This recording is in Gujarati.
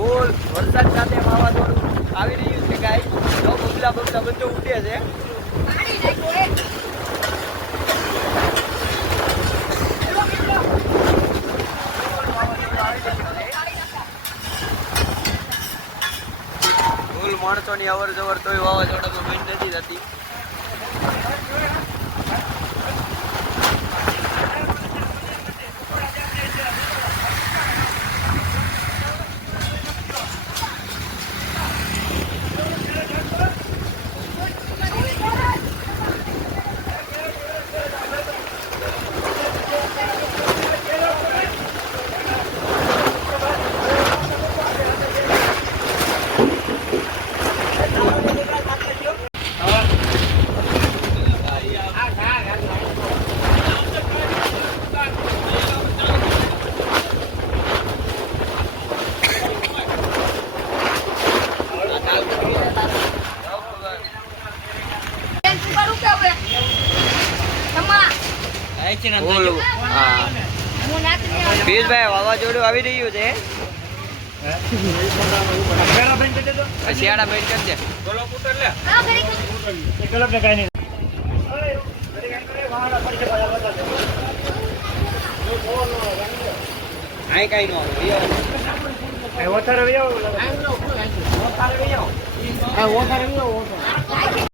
ફૂલ વરસાદ સાથે વાવાઝોડું આવી રહ્યું છે ગાય. જો બગલા બગલા બધું ઉડે છે. ફૂલ માણસોની અવર જવર તોય વાવાઝોડામાં બંધ નથી થતી. પિયુષભાઈ વાવાઝોડું આવી રહ્યું છે. શિયાળા બેન કરજે. કઈ નો આવે.